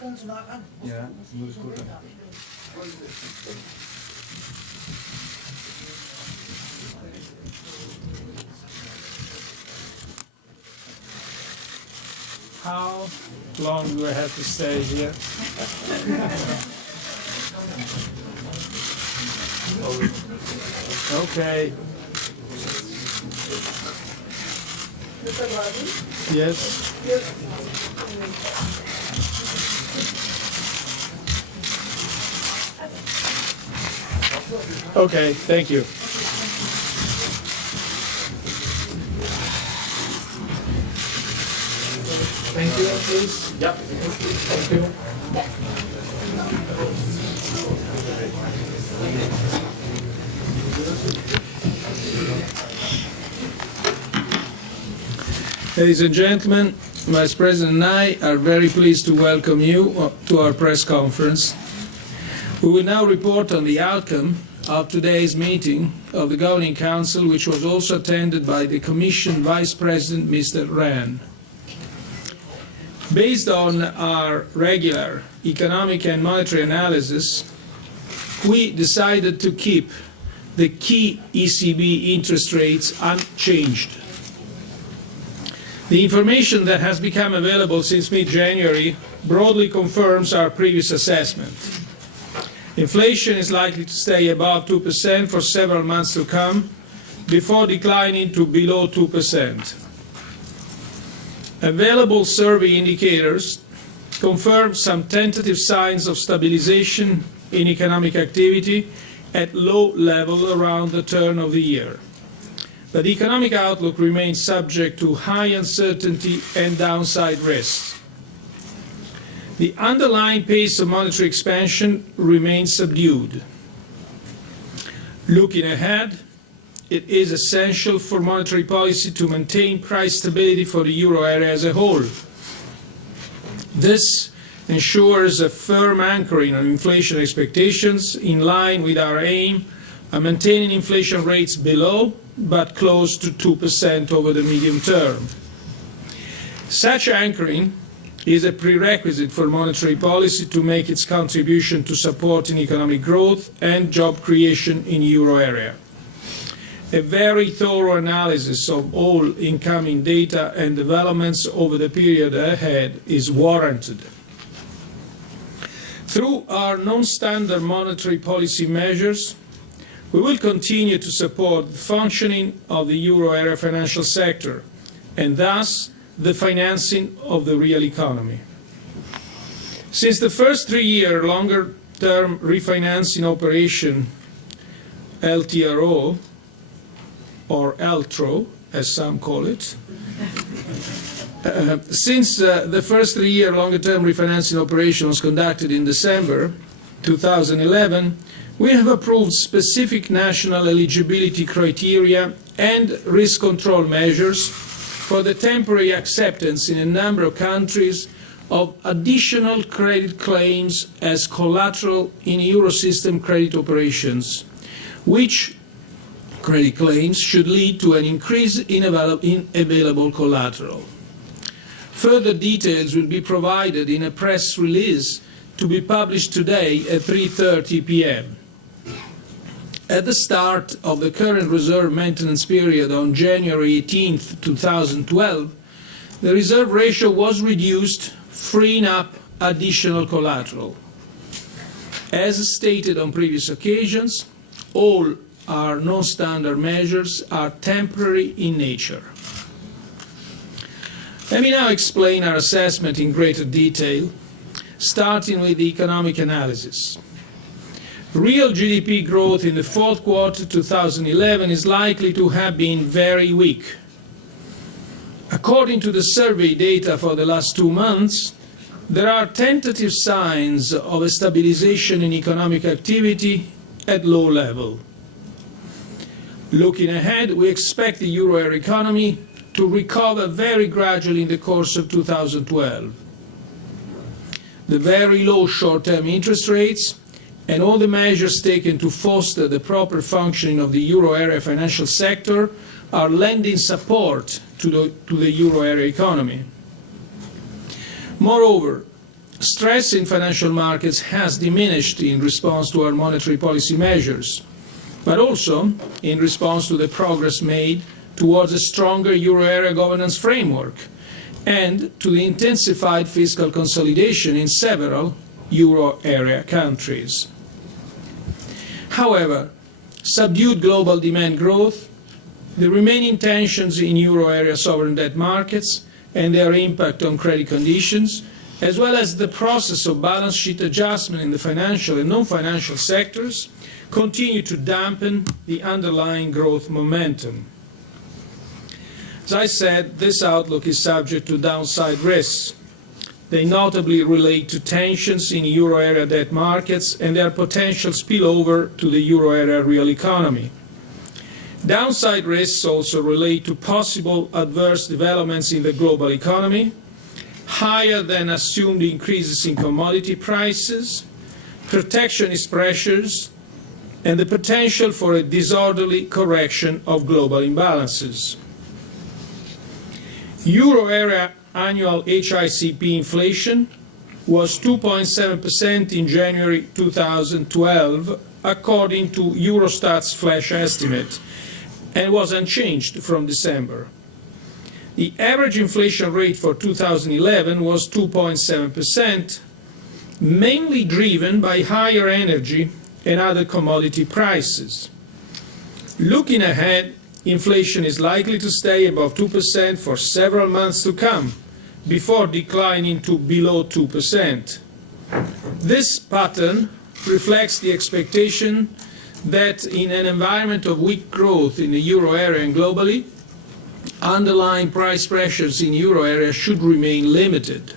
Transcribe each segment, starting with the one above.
Ja, moet ik horen. How long do I have to stay here? Okay. Yes. Okay, thank you. Thank you, please. Yep. Thank you. Ladies and gentlemen, Vice President and I are very pleased to welcome you to our press conference. We will now report on the outcome of today's meeting of the Governing Council, which was also attended by the Commission Vice President, Mr. Rehn. Based on our regular economic and monetary analysis, we decided to keep the key ECB interest rates unchanged. The information that has become available since mid-January broadly confirms our previous assessment. Inflation is likely to stay above 2% for several months to come, before declining to below 2%. Available survey indicators confirm some tentative signs of stabilization in economic activity at low level around the turn of the year. But the economic outlook remains subject to high uncertainty and downside risks. The underlying pace of monetary expansion remains subdued. Looking ahead, it is essential for monetary policy to maintain price stability for the euro area as a whole. This ensures a firm anchoring on inflation expectations in line with our aim of maintaining inflation rates below but close to 2% over the medium term. Such anchoring is a prerequisite for monetary policy to make its contribution to supporting economic growth and job creation in the euro area. A very thorough analysis of all incoming data and developments over the period ahead is warranted. Through our non-standard monetary policy measures, we will continue to support the functioning of the euro area financial sector and thus the financing of the real economy. Since the first 3-year longer-term refinancing operation, LTRO, or LTRO, as some call it, since the first 3-year longer-term refinancing operation was conducted in December 2011, we have approved specific national eligibility criteria and risk control measures for the temporary acceptance in a number of countries of additional credit claims as collateral in Eurosystem credit operations, which credit claims should lead to an increase in available collateral. Further details will be provided in a press release to be published today at 3:30 p.m. At the start of the current reserve maintenance period on January 18, 2012, the reserve ratio was reduced, freeing up additional collateral. As stated on previous occasions, all our non-standard measures are temporary in nature. Let me now explain our assessment in greater detail, starting with the economic analysis. Real GDP growth in the fourth quarter 2011 is likely to have been very weak. According to the survey data for the last 2 months, there are tentative signs of a stabilization in economic activity at low level. Looking ahead, we expect the euro area economy to recover very gradually in the course of 2012. The very low short-term interest rates and all the measures taken to foster the proper functioning of the euro area financial sector are lending support to the euro area economy. Moreover, stress in financial markets has diminished in response to our monetary policy measures, but also in response to the progress made towards a stronger euro area governance framework and to the intensified fiscal consolidation in several euro area countries. However, subdued global demand growth, the remaining tensions in euro area sovereign debt markets and their impact on credit conditions, as well as the process of balance sheet adjustment in the financial and non-financial sectors, continue to dampen the underlying growth momentum. As I said, this outlook is subject to downside risks. They notably relate to tensions in euro area debt markets and their potential spillover to the euro area real economy. Downside risks also relate to possible adverse developments in the global economy, higher than assumed increases in commodity prices, protectionist pressures, and the potential for a disorderly correction of global imbalances. Euro area annual HICP inflation was 2.7% in January 2012, according to Eurostat's flash estimate, and was unchanged from December. The average inflation rate for 2011 was 2.7%, mainly driven by higher energy and other commodity prices. Looking ahead, inflation is likely to stay above 2% for several months to come, before declining to below 2%. This pattern reflects the expectation that in an environment of weak growth in the euro area and globally, underlying price pressures in the euro area should remain limited.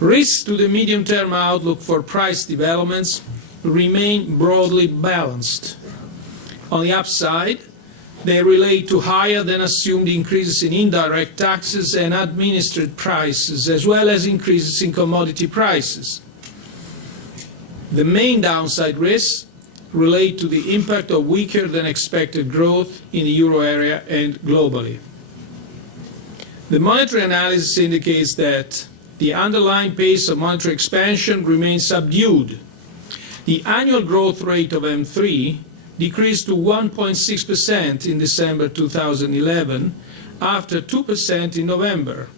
Risks to the medium-term outlook for price developments remain broadly balanced. On the upside, they relate to higher than assumed increases in indirect taxes and administered prices, as well as increases in commodity prices. The main downside risks relate to the impact of weaker than expected growth in the euro area and globally. The monetary analysis indicates that the underlying pace of monetary expansion remains subdued. The annual growth rate of M3 decreased to 1.6% in December 2011 after 2% in November,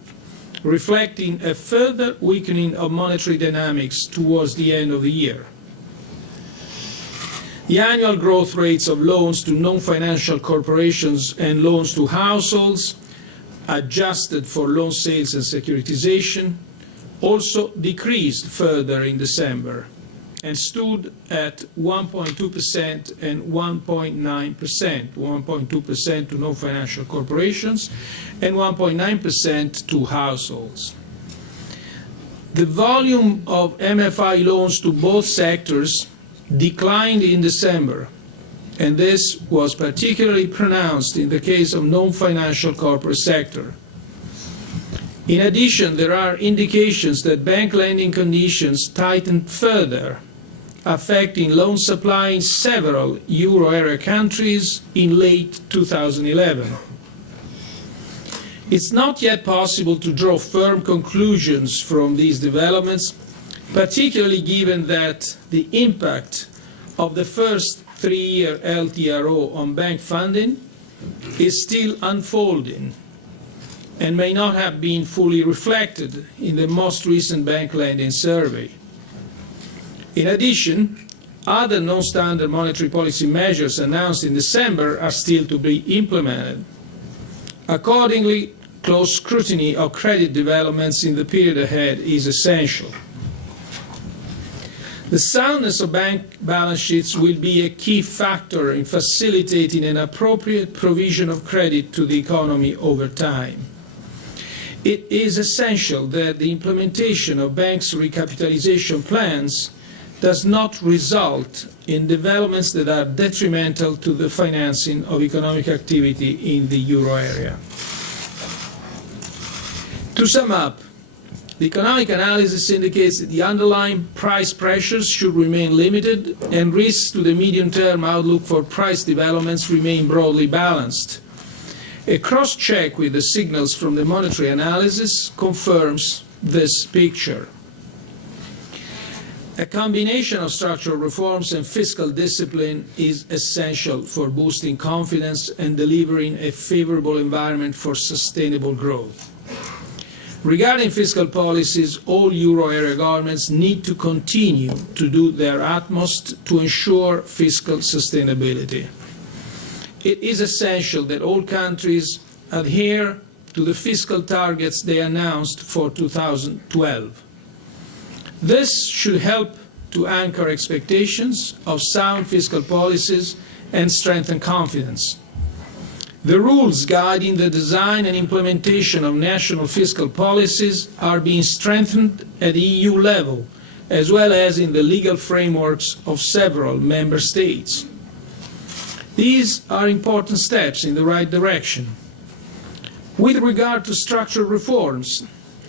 reflecting a further weakening of monetary dynamics towards the end of the year. The annual growth rates of loans to non-financial corporations and loans to households, adjusted for loan sales and securitization, also decreased further in December and stood at 1.2% and 1.9%, 1.2% to non-financial corporations and 1.9% to households. The volume of MFI loans to both sectors declined in December, and this was particularly pronounced in the case of non-financial corporate sector. In addition, there are indications that bank lending conditions tightened further, affecting loan supply in several euro area countries in late 2011. It's not yet possible to draw firm conclusions from these developments, particularly given that the impact of the first three-year LTRO on bank funding is still unfolding and may not have been fully reflected in the most recent bank lending survey. In addition, other non-standard monetary policy measures announced in December are still to be implemented. Accordingly, close scrutiny of credit developments in the period ahead is essential. The soundness of bank balance sheets will be a key factor in facilitating an appropriate provision of credit to the economy over time. It is essential that the implementation of banks' recapitalization plans does not result in developments that are detrimental to the financing of economic activity in the euro area. To sum up, the economic analysis indicates that the underlying price pressures should remain limited and risks to the medium-term outlook for price developments remain broadly balanced. A cross-check with the signals from the monetary analysis confirms this picture. A combination of structural reforms and fiscal discipline is essential for boosting confidence and delivering a favorable environment for sustainable growth. Regarding fiscal policies, all euro area governments need to continue to do their utmost to ensure fiscal sustainability. It is essential that all countries adhere to the fiscal targets they announced for 2012. This should help to anchor expectations of sound fiscal policies and strengthen confidence. The rules guiding the design and implementation of national fiscal policies are being strengthened at EU level, as well as in the legal frameworks of several member states. These are important steps in the right direction. With regard to structural reforms,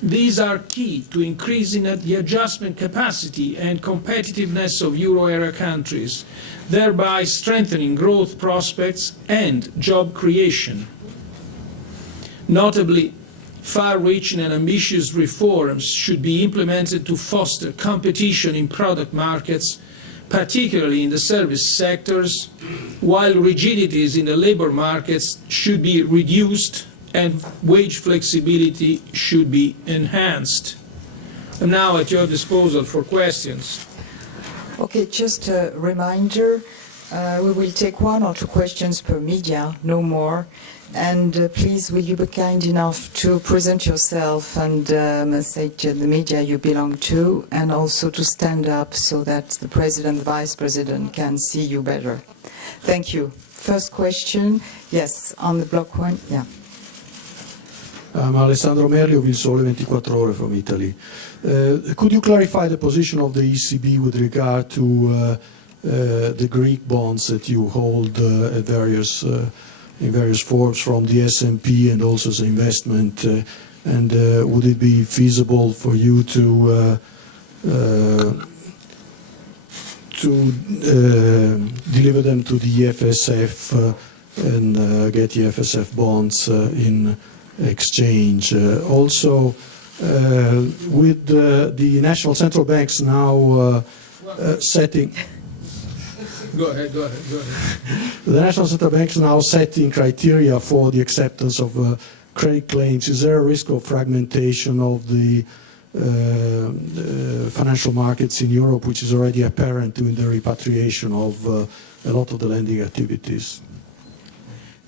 these are key to increasing the adjustment capacity and competitiveness of euro area countries, thereby strengthening growth prospects and job creation. Notably, far-reaching and ambitious reforms should be implemented to foster competition in product markets, particularly in the service sectors, while rigidities in the labor markets should be reduced and wage flexibility should be enhanced. I'm now at your disposal for questions. Okay, just a reminder, we will take 1 or 2 questions per media, no more. And please, will you be kind enough to present yourself and say to the media you belong to, and also to stand up so that the President, Vice President can see you better. Thank you. First question, yes, on the block 1, yeah. I'm Alessandro Merli of Il Sole 24 Ore from Italy. Could you clarify the position of the ECB with regard to the Greek bonds that you hold at various in various forms from the S&P and also as an investment? And would it be feasible for you to deliver them to the FSF and get the FSF bonds in exchange? Also, with the national central banks now setting... Go ahead. The national central banks now setting criteria for the acceptance of credit claims. Is there a risk of fragmentation of the financial markets in Europe, which is already apparent in the repatriation of a lot of the lending activities?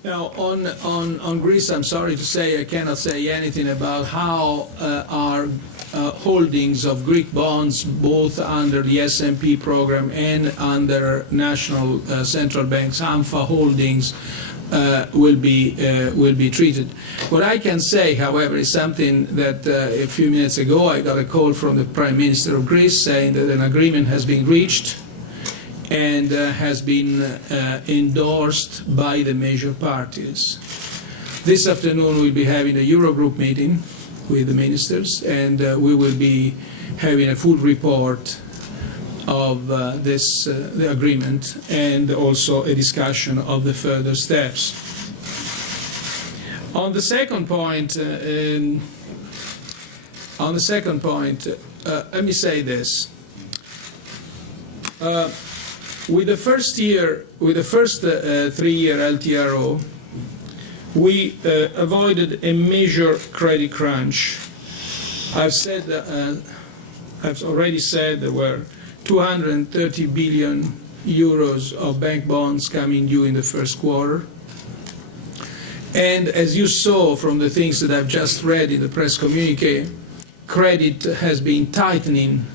Now, on Greece, I'm sorry to say I cannot say anything about how our holdings of Greek bonds, both under the S&P program and under national central banks, ANFA holdings, will be treated. What I can say, however, is something that a few minutes ago I got a call from the Prime Minister of Greece saying that an agreement has been reached and has been endorsed by the major parties. This afternoon we'll be having a Eurogroup meeting with the ministers, and we will be having a full report of the agreement and also a discussion of the further steps. On the second point, let me say this. With the first 3-year LTRO, we avoided a major credit crunch. I've already said there were 230 billion euros of bank bonds coming due in the first quarter. And as you saw from the things that I've just read in the press communique, credit has been tightening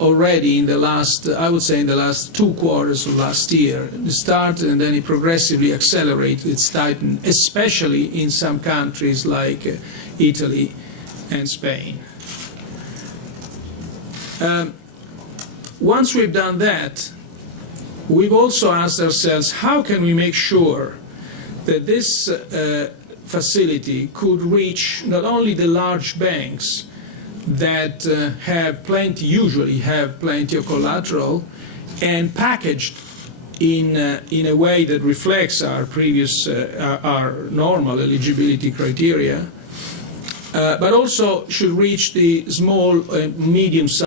already in the last, I would say in the last 2 quarters of last year. It started and then it progressively accelerated its tightening, especially in some countries like Italy and Spain. Once we've done that, we've also asked ourselves, how can we make sure that this facility could reach not only the large banks that usually have plenty of collateral and packaged in a way that reflects our normal eligibility criteria, but also should reach the small and medium-sized